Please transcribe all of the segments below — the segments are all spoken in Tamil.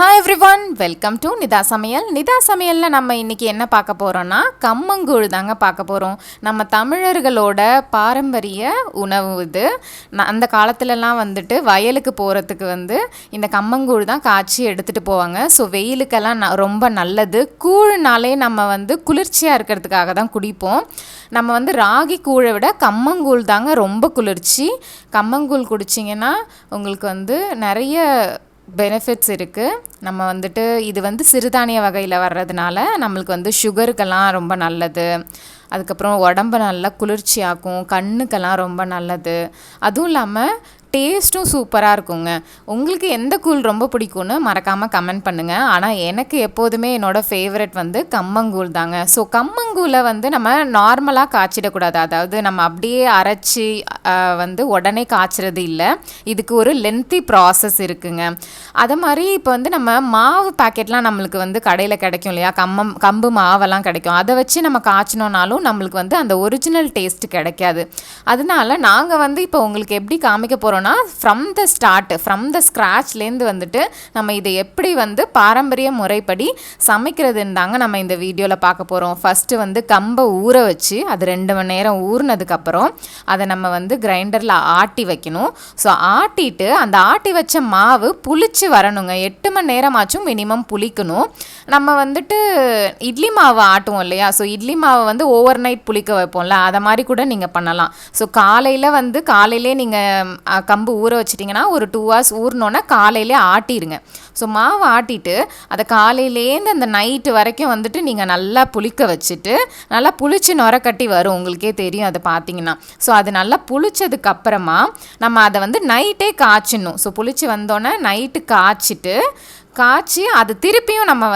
Hi everyone, welcome to Nitha Samayal. Nitha சமையலில் நம்ம இன்றைக்கி என்ன பார்க்க போகிறோன்னா கம்மங்கூழ் தாங்க பார்க்க போகிறோம். நம்ம தமிழர்களோட பாரம்பரிய உணவு இது. அந்த காலத்துலலாம் வந்துட்டு வயலுக்கு போகிறதுக்கு இந்த கம்மங்கூழ் தான் காய்ச்சி எடுத்துகிட்டு போவாங்க. ஸோ வெயிலுக்கெல்லாம் ரொம்ப நல்லது. கூழ்னாலே நம்ம குளிர்ச்சியாக இருக்கிறதுக்காக தான் குடிப்போம். நம்ம ராகி கூழை விட கம்மங்கூழ் தாங்க ரொம்ப குளிர்ச்சி. கம்மங்கூழ் குடிச்சிங்கன்னா உங்களுக்கு நிறைய பெனிஃபிட்ஸ் இருக்குது. நம்ம இது சிறுதானிய வகையில் வர்றதுனால நம்மளுக்கு சுகருக்கெல்லாம் ரொம்ப நல்லது. அதுக்கப்புறம் உடம்பு நல்லா குளிர்ச்சியாக்கும், கண்ணுக்கெல்லாம் ரொம்ப நல்லது. அதுவும் இல்லாமல் டேஸ்ட்டும் சூப்பராக இருக்குங்க. உங்களுக்கு எந்த கூழ் ரொம்ப பிடிக்கும்னு மறக்காமல் கமெண்ட் பண்ணுங்கள். ஆனால் எனக்கு எப்போதுமே என்னோடய ஃபேவரட் கம்மங்கூழ் தாங்க. ஸோ கம்மங்கூழை நம்ம நார்மலாக காய்ச்சிடக்கூடாது. அதாவது நம்ம அப்படியே அரைச்சி உடனே காய்ச்சறது இல்லை. இதுக்கு ஒரு லென்த்தி ப்ராசஸ் இருக்குங்க. அதை மாதிரி இப்போ நம்ம மாவு பேக்கெட்லாம் நம்மளுக்கு கடையில் கிடைக்கும் இல்லையா, கம்பு மாவெல்லாம் கிடைக்கும். அதை வச்சு நம்ம காய்ச்சினோன்னாலும் நம்மளுக்கு அந்த ஒரிஜினல் டேஸ்ட் கிடைக்காது. அதனால நாங்கள் இப்போ உங்களுக்கு எப்படி காமிக்க போகிறோம், ஃப்ரம் த ஸ்க்ராட்ச்லேருந்து நம்ம இதை எப்படி பாரம்பரிய முறைப்படி சமைக்கிறதுன்னு தாங்க நம்ம இந்த வீடியோவில் பார்க்க போகிறோம். ஃபஸ்ட்டு கம்பை ஊற வச்சு அது 2 மணி நேரம் ஊறினதுக்கப்புறம் அதை நம்ம கிரைண்டரில் ஆட்டி வைக்கணும். ஸோ ஆட்டிட்டு அந்த ஆட்டி வச்ச மாவு புளிச்சு வரணுங்க. 8 மணி நேரமாச்சும் மினிமம் புளிக்கணும். நம்ம இட்லி மாவு ஆட்டுவோம் இல்லையா, ஸோ இட்லி மாவை ஓவர் நைட் புளிக்க வைப்போம்ல, அதை மாதிரி கூட நீங்கள் பண்ணலாம். ஸோ காலையிலே நீங்கள் கம்பு ஊற வச்சிட்டிங்கன்னா ஒரு 2 hours ஊறினோன்னே காலையிலே ஆட்டிடுங்க. ஸோ மாவு ஆட்டிட்டு அதை காலையிலேருந்து அந்த நைட்டு வரைக்கும் நீங்கள் நல்லா புளிக்க வச்சுட்டு நல்லா புளிச்சு நுர கட்டி வரும், உங்களுக்கே தெரியும் அதை பார்த்தீங்கன்னா. ஸோ அது நல்லா புளிச்சதுக்கப்புறமா நம்ம அதை நைட்டே காய்ச்சிடணும். ஸோ புளிச்சு வந்தோடனே நைட்டு காய்ச்சி அது திருப்பியும் நம்ம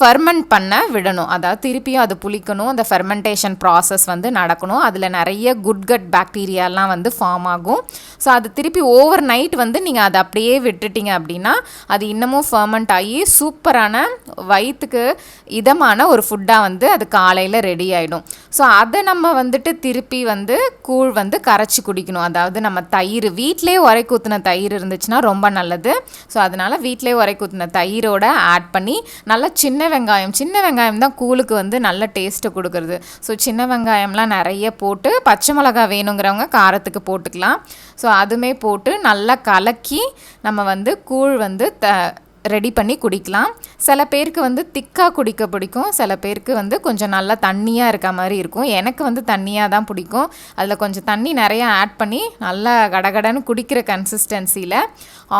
ஃபெர்மெண்ட் பண்ண விடணும். அதாவது திருப்பியும் அது புளிக்கணும், அந்த ஃபெர்மெண்டேஷன் ப்ராசஸ் நடக்கணும். அதில் நிறைய குட் பாக்டீரியாலாம் ஃபார்ம் ஆகும். ஸோ அது திருப்பி ஓவர் நைட் நீங்கள் அதை அப்படியே விட்டுட்டிங்க அப்படின்னா அது இன்னமும் ஃபெர்மெண்ட் ஆகி சூப்பரான வயிற்றுக்கு இதமான ஒரு ஃபுட்டாக அது காலையில் ரெடி ஆகிடும். ஸோ அதை நம்ம திருப்பி கூழ் கரைச்சி குடிக்கணும். அதாவது நம்ம தயிர் வீட்டிலே உரைக்கு ஊற்றின தயிர் இருந்துச்சுன்னா ரொம்ப நல்லது. ஸோ அதனால் வீட்டிலே உரைக்கு ஊற்றின தயிரோட ஆட் பண்ணி நல்லா சின்ன வெங்காயம் தான் கூழுக்கு நல்ல டேஸ்ட்டை கொடுக்குறது. ஸோ சின்ன வெங்காயம்லாம் நிறைய போட்டு, பச்சை மிளகா வேணுங்கிறவங்க காரத்துக்கு போட்டுக்கலாம். ஸோ அதுவுமே போட்டு நல்லா கலக்கி நம்ம கூழ் ரெடி பண்ணி குடிக்கலாம். சில பேருக்கு திக்காக குடிக்க பிடிக்கும், சில பேருக்கு கொஞ்சம் நல்லா தண்ணியாக இருக்க மாதிரி இருக்கும். எனக்கு தண்ணியாக தான் பிடிக்கும். அதில் கொஞ்சம் தண்ணி நிறையா ஆட் பண்ணி நல்லா கடகடன்னு குடிக்கிற கன்சிஸ்டன்சியில்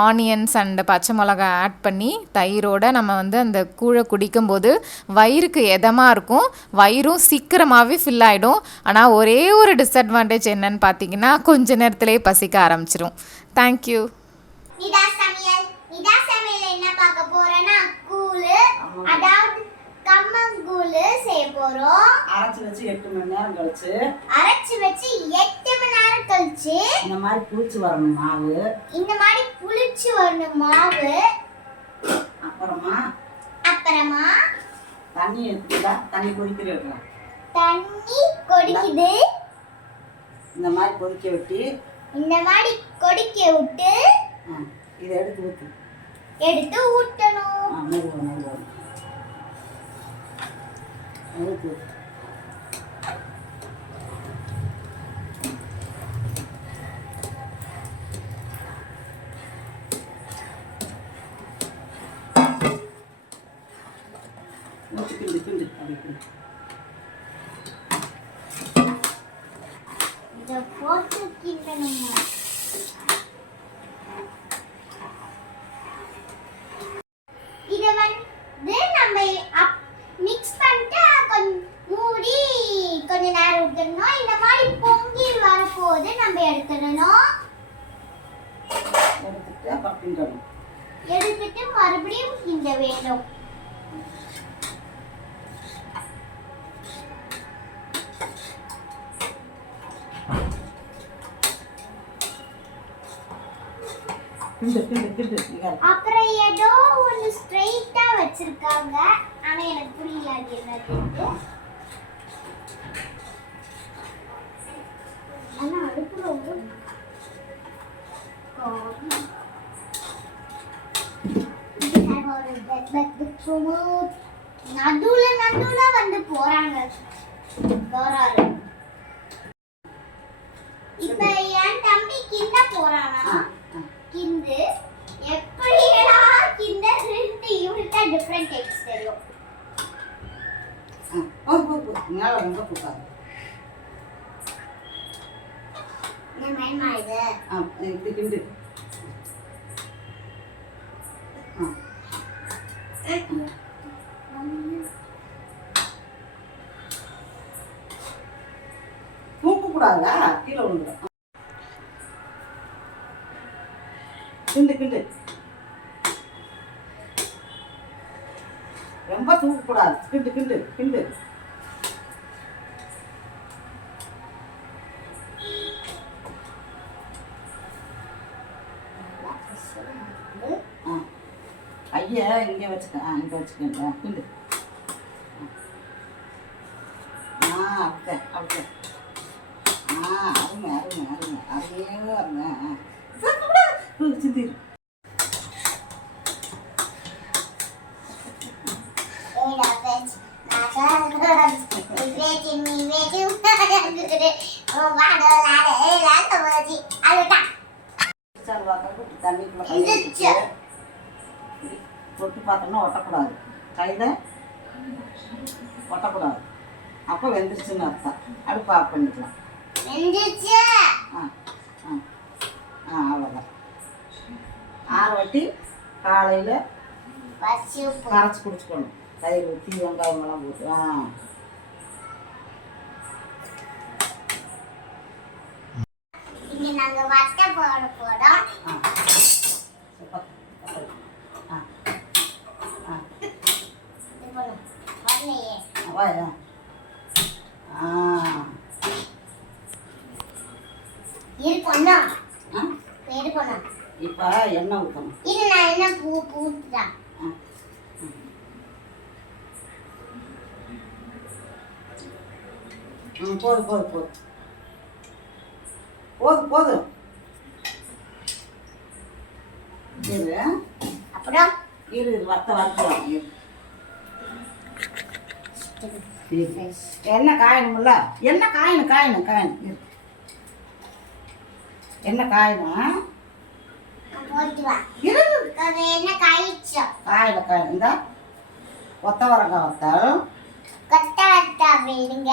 ஆனியன்ஸ் அண்டு பச்சை மிளகா ஆட் பண்ணி தயிரோடு நம்ம அந்த கூழை குடிக்கும்போது வயிறுக்கு எதமாக இருக்கும், வயிறும் சீக்கிரமாகவே ஃபில் ஆகிடும். ஆனால் ஒரே ஒரு டிஸ்அட்வான்டேஜ் என்னன்னு பார்த்தீங்கன்னா கொஞ்ச நேரத்துலேயே பசிக்க ஆரம்பிச்சிடும். தேங்க்யூ. நிதா சமையல் என்ன பார்க்க போறேன்னா கூழ், அதாவது கம்மங்கூழ் செய்ய போறோம். அரைச்சு வச்சு 8 மணி நேரம் கழிச்சு இந்த மாதிரி புளிச்சு வரணும் மாவு. அப்புறமா தண்ணி எடுத்துட்டா, தண்ணி கொதிக்குது. இந்த மாதிரி கொதிக்க விட்டு இதை எடுத்து ஊற்றணும். இதை போட்டு கிண்டணும். இதை நம்ம மிக்ஸ் பண்ணிட்டு மூடி கொஞ்ச நேரம் விட்டுறணும். இந்த மாதிரி பொங்கி வரப்போது நம்ம எடுத்துட்டு மறுபடியும் கிண்ட வேண்டும். அப்புறம் ஏதோ ஒன்று ஸ்ட்ரைட்டா வச்சிருக்காங்க, ஆனா எனக்கு புரியல அது என்னது. ஆனா அடுப்பு ரொம்ப நடுவுல நடுவுல வந்து போறாங்க போறாரு. இப்ப என் தம்பி கிண்ட போறானா? கிண்டு எப்படியெல்லாம் கிண்ட இவனுக்கு தான் டிஃபரெண்ட் டேஸ்ட் தெரியும். மேலே ரொம்ப கூட்டாது. என்ன மயமா இது? இப்படி கிண்டு. தூக்கக்கூடாதா? கீழே விழுந்துடும். கிண்டு கிண்டு. ரொம்ப தூக்கக்கூடாது. கிண்டு கிண்டு கிண்டு. ஐயா இங்கே வச்சுக்க. இங்கே வச்சுக்க. கிண்டு. அப்படியே அப்படியே. அருமை அருமை அருமை அருமையாக இருந்தேன். சிந்திரு. தண்ணிக்குள்ள தொட்டு பார்த்தோம்னா ஒட்டக்கூடாது. கையில் ஒட்டக்கூடாது. அப்போ வெந்துருச்சுன்னு அர்த்தம். அடுப்பு ஆஃப் பண்ணிக்கலாம். அவ்வளோதான். 6 வாட்டி காலையில் கரைச்சி குடிச்சுக்கணும். தயிர் ஊற்றி வெங்காயமெல்லாம் போட்டு. இங்க நாங்க வட்ட போட போறோம். இப்போ எண்ணெய் ஊற்றணும். இது நான் என்ன பூத்துதான். போதும் போதும் போதும் போதும் போதும். இரு. அப்புறம் இரு வறுக்கலாம். எண்ணெய் காயணும்ல. எண்ணெய் காயணும் காயணும் காயணும். இரு. எண்ணெய் காயணும். இரு. என்ன காய்ச்சோம்? காயில காயணும். இந்த கொத்தவரங்காய் வத்தல், கொத்த வத்தல் விடுங்க,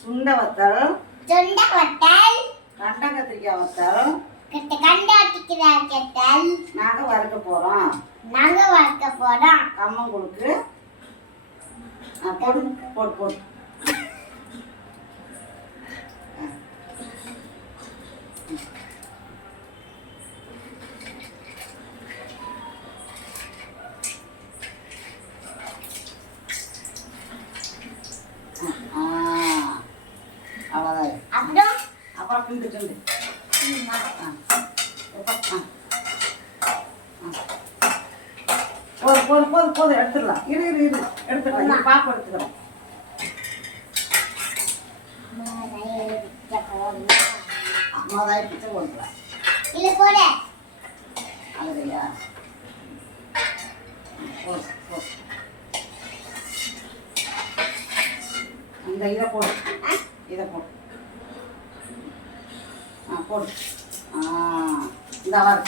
சுண்டை வத்தல், சுண்டை வத்தல், கண்ட கத்திரிக்காய் வத்தல், கண்டாட்டிக்கிறார் கத்தல். நாங்கள் வறுக்க போகிறோம். நாங்கள் வறுக்க போகிறோம். கம்மங்குழுக்கு போடு போடு போடு. அவ்வளோதான். அப்புறம் கிண்டு கிண்டு. போதும் போதும் போதும் போதும். எடுத்துடலாம். இரு இரு இரு எடுத்துடலாம். பாப்பு எடுத்துக்கிறோம். பிச்சை போட்டுக்கலாம். இல்லை போட அதுலையா போடு போடு. இந்த இதை போடு. இதை போடு. போடு. இந்த வர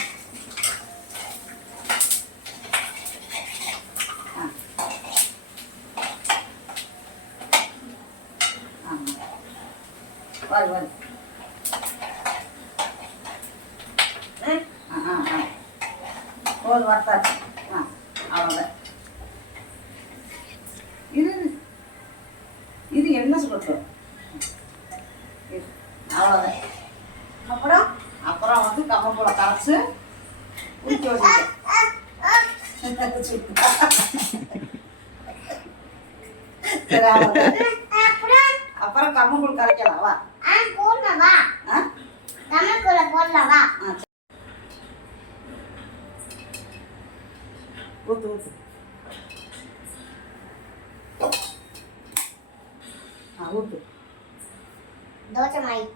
வரு வரு. போது வர்த்தாச்சு. அவ்வளோதான். இது இது என்ன சொல்லட்டும். அவ்வளோதான். அப்புறம் அப்புறம் வந்து கம்மங்கூழ கரைச்சி ஊற்றி வச்சுட்டு சரி அப்புறம் கம்மங்கூழ் கரைக்கலாம். வா போடலாமா? கம்மங்கூழ போடலாமா? ஊத்து ஊத்து. ஊத்து. தோசை மாவு.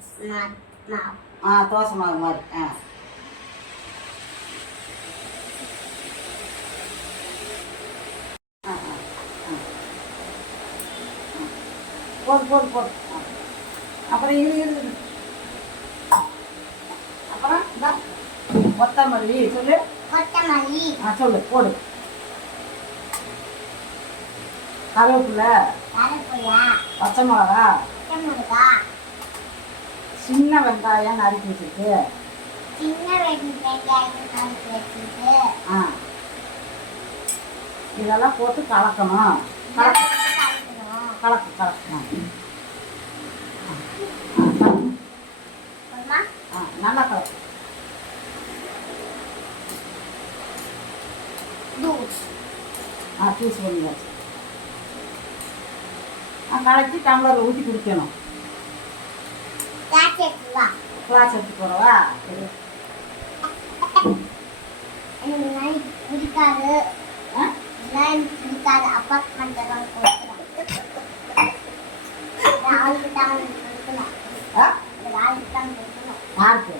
தோசை மாவு மாதிரி. போடு போடு போடு. அப்புறம் இரு. அப்புறம் இந்த கொத்தமல்லி சொல்லு. கொத்தமல்லி. சொல்லு போடு. கருவேப்பிலை. பச்சை மிளகா. சின்ன வெங்காயம் நறுக்கி வச்சிருக்கு. இதெல்லாம் போட்டு கலக்கணும். கலக்கணும். நல்லா கலக்கு. ஜூஸ் பண்ணியாச்சு. கலக்கி டம்ளர் ஊற்றி குடிக்கணும். கிளாஸ் எடுத்து போறவா? பிடிக்காது. அப்பார்ட்மெண்ட் யாருக்கு?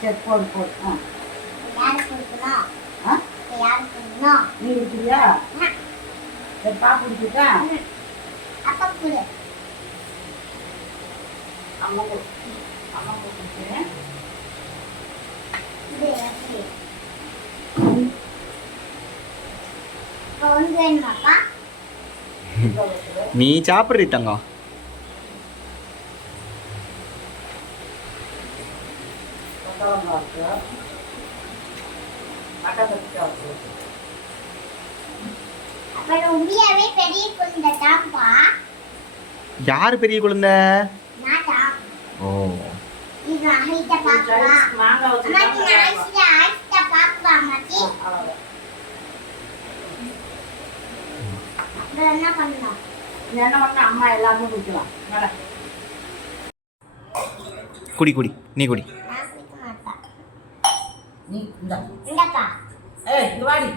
சரி போடு போடு. நீ இருக்கிறியா? சரி பாப்பு குடிக்கிட்டா? அப்பா கொடு. அம்மா குடிக்கிறேன். வேணுமாப்பா? நீ சாப்பிட்றீ தங்கம். அப்புறம் உண்மையாவே பெரிய குழந்தை தான்ப்பா. யாரு பெரிய குழந்தை? நாட்டா. ஓ இது ஹைட்ட பாப்பா. மாங்காய் அம்மா நீ ஹைட்ட பாப்பா மாத்தி. அப்புறம் என்ன பண்ணணும்? என்ன பண்ண அம்மா எல்லாருமே குடிக்கலாம். குடி நீ குடி. நான் குடிக்க மாட்டேன். நீ இந்த இந்தப்பா. இங்க வாடி.